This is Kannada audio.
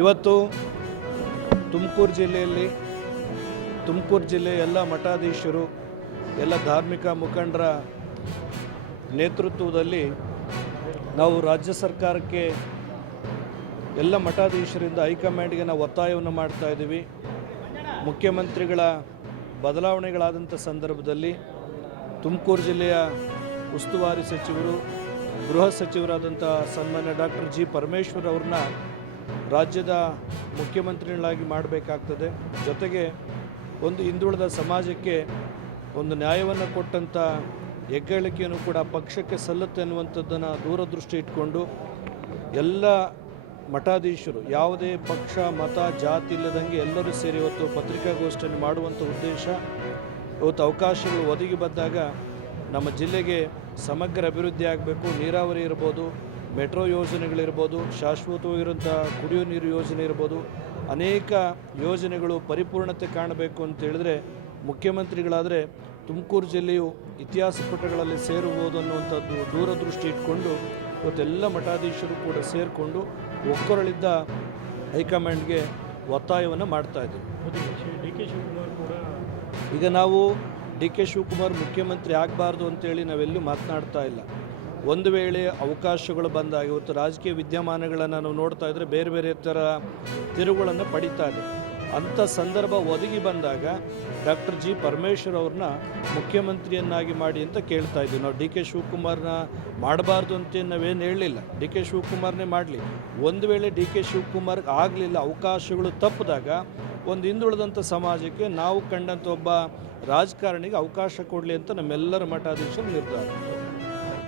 ಇವತ್ತು ತುಮಕೂರು ಜಿಲ್ಲೆಯ ಎಲ್ಲ ಮಠಾಧೀಶರು ಎಲ್ಲ ಧಾರ್ಮಿಕ ಮುಖಂಡರ ನೇತೃತ್ವದಲ್ಲಿ ನಾವು ರಾಜ್ಯ ಸರ್ಕಾರಕ್ಕೆ ಎಲ್ಲ ಮಠಾಧೀಶರಿಂದ ಹೈಕಮಾಂಡ್ಗೆ ನಾವು ಒತ್ತಾಯವನ್ನು ಮಾಡ್ತಾ ಇದ್ದೀವಿ. ಮುಖ್ಯಮಂತ್ರಿಗಳ ಬದಲಾವಣೆಗಳಾದಂಥ ಸಂದರ್ಭದಲ್ಲಿ ತುಮಕೂರು ಜಿಲ್ಲೆಯ ಉಸ್ತುವಾರಿ ಸಚಿವರು ಗೃಹ ಸಚಿವರಾದಂಥ ಸನ್ಮಾನ್ಯ ಡಾಕ್ಟರ್ ಜಿ ಪರಮೇಶ್ವರ್ ಅವ್ರನ್ನ ರಾಜ್ಯದ ಮುಖ್ಯಮಂತ್ರಿಗಳಾಗಿ ಮಾಡಬೇಕಾಗ್ತದೆ. ಜೊತೆಗೆ ಒಂದು ಹಿಂದುಳಿದ ಸಮಾಜಕ್ಕೆ ಒಂದು ನ್ಯಾಯವನ್ನು ಕೊಟ್ಟಂಥ ಹೆಗ್ಗಳಿಕೆಯನ್ನು ಕೂಡ ಪಕ್ಷಕ್ಕೆ ಸಲ್ಲುತ್ತೆ ಅನ್ನುವಂಥದ್ದನ್ನು ದೂರದೃಷ್ಟಿ ಇಟ್ಕೊಂಡು ಎಲ್ಲ ಮಠಾಧೀಶರು ಯಾವುದೇ ಪಕ್ಷ ಮತ ಜಾತಿ ಇಲ್ಲದಂಗೆ ಎಲ್ಲರೂ ಸೇರಿ ಇವತ್ತು ಪತ್ರಿಕಾಗೋಷ್ಠಿಯನ್ನು ಮಾಡುವಂಥ ಉದ್ದೇಶ. ಇವತ್ತು ಅವಕಾಶಗಳು ಒದಗಿ ಬಂದಾಗ ನಮ್ಮ ಜಿಲ್ಲೆಗೆ ಸಮಗ್ರ ಅಭಿವೃದ್ಧಿ ಆಗಬೇಕು. ನೀರಾವರಿ ಇರ್ಬೋದು, ಮೆಟ್ರೋ ಯೋಜನೆಗಳಿರ್ಬೋದು, ಶಾಶ್ವತವಾಗಿರುವಂಥ ಕುಡಿಯೋ ನೀರು ಯೋಜನೆ ಇರ್ಬೋದು, ಅನೇಕ ಯೋಜನೆಗಳು ಪರಿಪೂರ್ಣತೆ ಕಾಣಬೇಕು ಅಂತ ಹೇಳಿದ್ರೆ ಮುಖ್ಯಮಂತ್ರಿಗಳಾದರೆ ತುಮಕೂರು ಜಿಲ್ಲೆಯು ಇತಿಹಾಸ ಪುಟಗಳಲ್ಲಿ ಸೇರಬಹುದು ಅನ್ನುವಂಥದ್ದು ದೂರದೃಷ್ಟಿ ಇಟ್ಕೊಂಡು ಇವತ್ತೆಲ್ಲ ಮಠಾಧೀಶರು ಕೂಡ ಸೇರಿಕೊಂಡು ಒಕ್ಕೊರಳಿದ್ದ ಹೈಕಮಾಂಡ್ಗೆ ಒತ್ತಾಯವನ್ನು ಮಾಡ್ತಾ ಇದ್ದೀವಿ. ಈಗ ನಾವು ಡಿ ಕೆ ಶಿವಕುಮಾರ್ ಮುಖ್ಯಮಂತ್ರಿ ಆಗಬಾರ್ದು ಅಂತೇಳಿ ನಾವೆಲ್ಲೂ ಮಾತನಾಡ್ತಾ ಇಲ್ಲ. ಒಂದು ವೇಳೆ ಅವಕಾಶಗಳು ಬಂದಾಗ ಇವತ್ತು ರಾಜಕೀಯ ವಿದ್ಯಮಾನಗಳನ್ನು ನಾವು ನೋಡ್ತಾ ಇದ್ದರೆ ಬೇರೆ ಬೇರೆ ಥರ ತಿರುವುಗಳನ್ನು ಪಡಿತಾ ಇದೆ. ಅಂಥ ಸಂದರ್ಭ ಒದಗಿ ಬಂದಾಗ ಡಾಕ್ಟರ್ ಜಿ ಪರಮೇಶ್ವರ್ ಅವ್ರನ್ನ ಮುಖ್ಯಮಂತ್ರಿಯನ್ನಾಗಿ ಮಾಡಿ ಅಂತ ಕೇಳ್ತಾ ಇದ್ದೀವಿ. ನಾವು ಡಿ ಕೆ ಶಿವಕುಮಾರ್ನ ಮಾಡಬಾರ್ದು ಅಂತ ನಾವೇನು ಹೇಳಲಿಲ್ಲ. ಡಿ ಕೆ ಶಿವಕುಮಾರ್ನೇ ಮಾಡಲಿ. ಒಂದು ವೇಳೆ ಡಿ ಕೆ ಶಿವಕುಮಾರ್ಗೆ ಆಗಲಿಲ್ಲ, ಅವಕಾಶಗಳು ತಪ್ಪಿದಾಗ ಒಂದು ಹಿಂದುಳಿದಂಥ ಸಮಾಜಕ್ಕೆ ನಾವು ಕಂಡಂಥ ಒಬ್ಬ ರಾಜಕಾರಣಿಗೆ ಅವಕಾಶ ಕೊಡಲಿ ಅಂತ ನಮ್ಮೆಲ್ಲರ ಮಠಾಧೀಶರು ನಿರ್ಧಾರ.